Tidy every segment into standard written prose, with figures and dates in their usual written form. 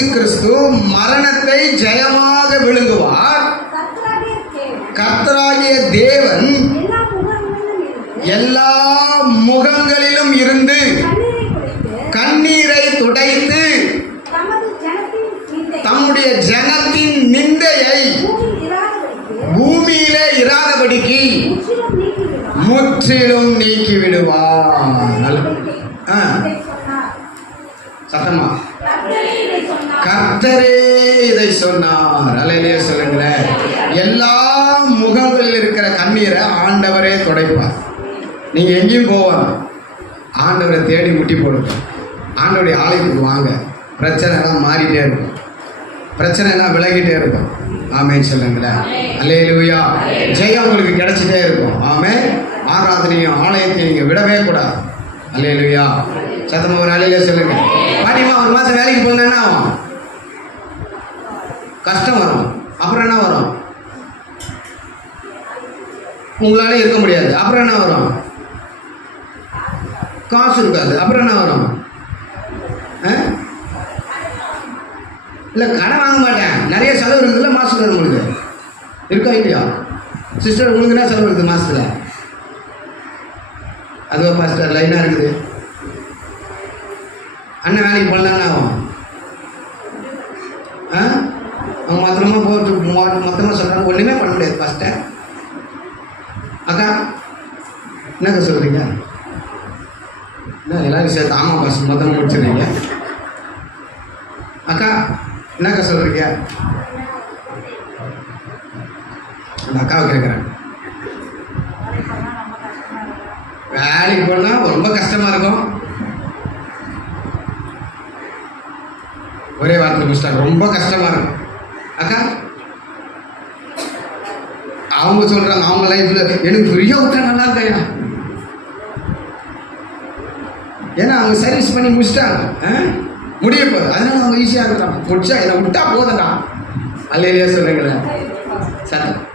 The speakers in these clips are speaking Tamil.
இயேசு கிறிஸ்து மரணத்தை ஜெயமாக விழுங்குவார். கர்த்தராகிய தேவன் எல்லா முகங்களிலும் இருந்து கண்ணீரை துடைத்து தம்முடைய ஜனத்தின் நிந்தையை பூமியிலே இராதபடிக்கு முற்றிலும் நீக்கி விடுவார். சத்தமா கர்த்தரே இதை சொன்னார். அல்லேலூயா சொல்லுங்களேன். எல்லா முகங்களில் இருக்கிற கண்ணீரை ஆண்டவரே துடைப்பார். நீங்க எங்கேயும் போவாங்க, ஆண்டவரை தேடி முட்டி போடுங்க. ஆண்டவருடைய ஆலயத்துக்கு வாங்க. பிரச்சனை எல்லாம் மாறிட்டே இருக்கும், பிரச்சனை எல்லாம் விலகிட்டே இருக்கும். ஆமென் சொல்லுங்களேன். அல்லேலூயா. ஜெயம் உங்களுக்கு கிடைச்சிட்டே இருக்கும். ஆமென். ஆராதனையும் ஆலயத்தையும் நீங்க விடவே கூடாது. அல்லேலூயா. சத்தமா ஒரு அல்லேலூயா சொல்லுங்க. பாட்டிமா ஒரு மாசம் வேலைக்கு போனா என்ன ஆகும்? கஷ்டம் வரும். அப்புறம் என்ன வரும்? உங்களால இருக்க முடியாது. அப்புறம் என்ன வரும்? காசு இருக்காது. அப்புறம் என்ன வரும்? இல்லை கடன் வாங்க மாட்டேன், நிறைய செலவு இருக்குதுல்ல மாதத்துக்கு. உங்களுக்கு இருக்கா இல்லையா சிஸ்டர்? உங்களுக்கு என்ன செலவு இருக்குது மாதத்தில்? அதுவா பாஸ்டர் லைனாக இருக்குது. அண்ணன் வேலைக்கு போடலான்னு ஆகும். அவங்க மொத்தமாக போட்டு மொத்தமாக சொல்கிறாங்க, ஒன்றுமே பண்ண முடியாது பாஸ்டர். அக்கா என்னக்கா சொல்கிறீங்க? என்ன எல்லாரும் சேர்த்து ஆமாம் பாஸ் மொத்தமாக முடிச்சிடுறீங்க. அக்கா என்னக்கா சொல்கிறீங்க? அந்த அக்காவை கேட்குறேன். வேலைக்கு போனால் ரொம்ப கஷ்டமாக இருக்கும். ஒரே வார்த்தை முடிச்சிட்டாங்க, ரொம்ப கஷ்டமாக இருக்கும். அக்கா அவங்க சொல்கிறாங்க, அவங்க லைஃப்பில் எனக்கு ஃப்ரீயாக விட்டா நல்லா இருக்கையா. ஏன்னா அவங்க சர்வீஸ் பண்ணி முடிச்சிட்டாங்க, முடிய போகுது. அதனால அவங்க ஈஸியாக இருக்கிறாங்க. முடிச்சா என்னை விட்டா போதுண்ணா. அல்லேலூயா சொல்லுங்களேன். சத்தம்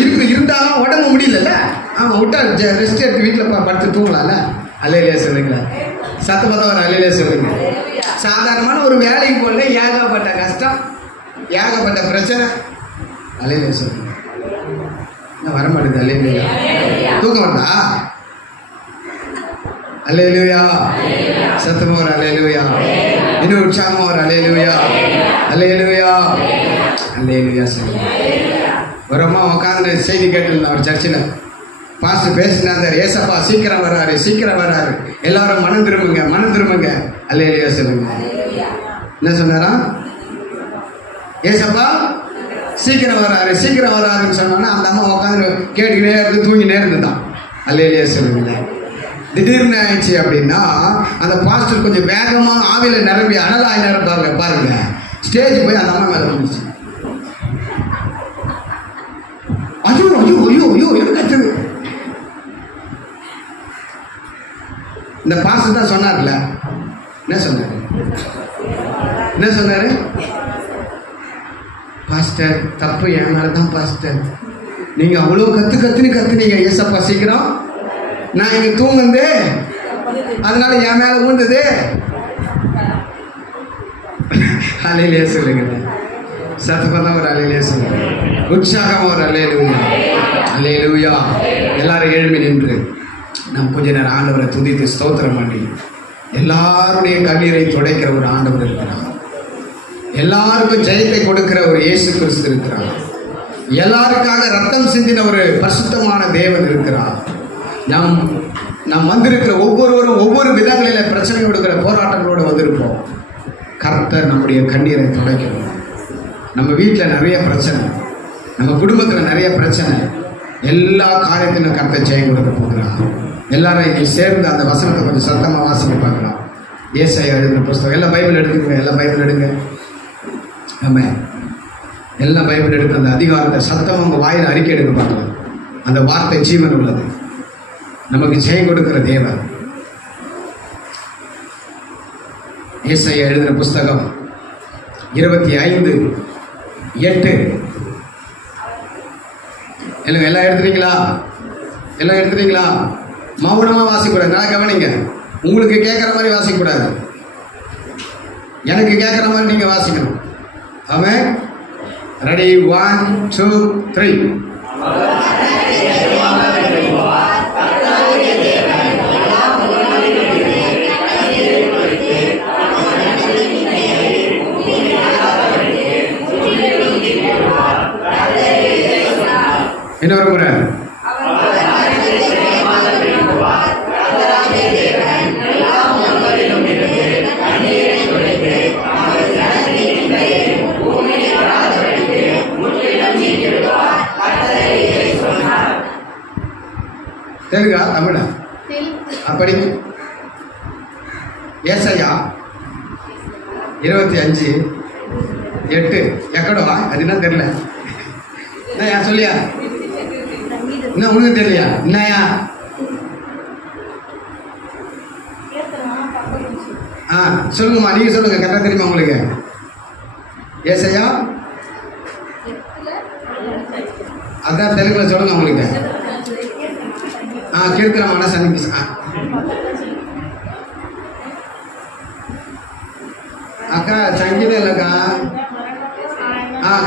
இருக்கு இருந்தாலும் உடம்பு முடியல. ஆமாம் விட்டா ரெஸ்ட் எடுத்து வீட்டில் படுத்து தூங்கலாம்ல. அல்லேலூயா சொல்லுங்களேன். சத்தமாக ஒரு அல்லேலூயா சொல்லுங்க. சாதாரணமான ஒரு வேலைக்கு போல ஏகப்பட்ட கஷ்டம், ஏகப்பட்ட பிரச்சனை. அல்லேலூயா சொல்லுங்க. என்ன வர மாட்டேது? அல்லேலூயா. தூக்கம் வந்தா? அல்லேலூயா. சத்தமா ஒரு அல்லேலூயா. இன்னும் உற்சாகமா ஒரு அல்லேலூயா. அல்லேலூயா. அல்லேலூயா சொல்லுங்க. ஒரு அம்மா உட்காந்து செய்தி கேட்டுருந்தேன் ஒரு சர்ச்சில். பாஸ்டர் பேசினாங்க, ஏசப்பா சீக்கிரம் வர்றாரு, சீக்கிரம் வர்றாரு, எல்லாரும் மனம் திரும்புங்க, மனம் திரும்புங்க. அல்லேலூயா சொல்லுங்க. என்ன சொன்னாரா? ஏசப்பா சீக்கிரம் வர்றாரு, சீக்கிரம் வர்றாருன்னு சொன்னோன்னா அந்த அம்மா உட்காந்து கேட்டுக்கிட்டே இருந்து தூங்கினே இருந்துதான். அல்லேலூயா சொல்லுங்க. திடீர்னு ஆயிடுச்சு அப்படின்னா அந்த பாஸ்டர் கொஞ்சம் வேகமாக ஆவியில் நிரம்பி அனலாய் நிரம்பாங்க பாருங்க. ஸ்டேஜ் போய் அந்த அம்மா மேலே வந்துச்சு. ஐயோ ஐயோ ஐயோ ஐயோ எனக்கு இந்த பாஸ்டர் தான் சொன்னார்ல. என்ன சொன்னாரு? என்ன சொன்னாரு? பாஸ்டர் தப்பு என் மேலே தான் பாஸ்டர். நீங்கள் அவ்வளோ கத்துனீங்க. ஏசப்பா சீக்கிரம், நான் இங்கே தூங்குந்து அதனால என் மேலே ஊந்தது. அல்லேலூயா சொல்லுங்க. சத்தமாக ஒரு அல்லேலூயா சொல்லுங்க. உற்சாகமாக ஒரு அல்லேலூயா. அல்லேலூயா. எல்லாரும் எழுப்பி நின்று நாம் கொஞ்ச நேரம் ஆண்டவரை துதித்து ஸ்தோத்திரம் பண்ணி, எல்லாருடைய கண்ணீரை துடைக்கிற ஒரு ஆண்டவர் இருக்கிறார். எல்லாருக்கும் ஜெயத்தை கொடுக்கிற ஒரு இயேசு கிறிஸ்து இருக்கிறார். எல்லாருக்காக ரத்தம் சிந்தின ஒரு பரிசுத்தமான தேவன் இருக்கிறார். நாம் வந்திருக்கிற ஒவ்வொருவரும் ஒவ்வொரு விதங்களில் பிரச்சனை கொடுக்கிற போராட்டங்களோடு வந்திருப்போம். கர்த்தர் நம்முடைய கண்ணீரை துடைக்கணும். நம்ம வீட்டில் நிறைய பிரச்சனை, நம்ம குடும்பத்தில் நிறைய பிரச்சனை, எல்லா காரியத்திலும் கர்த்தர் ஜெயம் கொடுக்க போகிறார். எல்லாரும் இங்கே சேர்ந்து அந்த வசனத்தை கொஞ்சம் சத்தமாக வாசிக்க பார்க்கலாம். ஏசாயா எழுதின புஸ்தகம். எல்லாம் பைபிள் எடுத்துக்கங்க, எல்லாம் பைபிள் எடுங்க. ஆமாம், எல்லாம் பைபிள் எடுத்து அந்த அதிகாரத்தை சத்தமாக உங்கள் வாயில் அறிக்கை எடுக்க பார்க்கலாம். அந்த வார்த்தை ஜீவன் உள்ளது, நமக்கு ஜெயம் கொடுக்கிற தேவன். ஏசாயா எழுதின புஸ்தகம் 25:8. எல்லாம் எடுத்துறீங்களா? எல்லாம் எடுத்துறீங்களா? மௌனமாக வாசிக்கூடாது. நல்லா கவனிங்க, உங்களுக்கு கேட்குற மாதிரி வாசிக்கூடாது. எனக்கு கேட்குற மாதிரி நீங்கள் வாசிக்கணும். ஆமென். ரெடி, 1 2 3. இன்னொரு முறை. தெலுங்கா தமிழா? அப்படி ஏசாயா 25:8 ఎక్కడో అది నాకు தெரியல. என்னையா சொல்லியா? என்ன உனக்கு தெரியலையா? என்னையா? சொல்லுங்கம்மா, நீங்கள் சொல்லுங்க, கரெக்டாக தெரியுமா உங்களுக்கு? ஏசாயா அதான் தெலுங்குல சொல்லுங்க உங்களுக்கு. கீர்த்தன மனசு அக்கா சங்கீதம் இல்லைக்கா.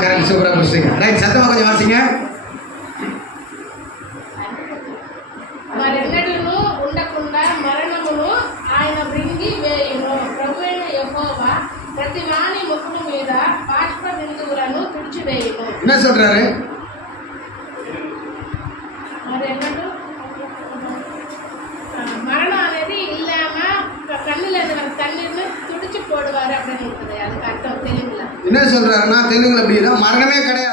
கரெக்ட், சூப்பராக முடிச்சிங்க. ரைட், சத்தமாக கொஞ்சம் வாசிங்க. என்ன சொல்றாரு? மரணம் అనేది இல்லாம கண்ணுல தண்ணீர்னு துடிச்சு போடுவாரு அப்படின்னு இருக்குது. அதுக்கு அர்த்தம் தெலுங்குல என்ன சொல்றாருன்னா, தெலுங்குல அப்படின்னா மரணமே கிடையாது.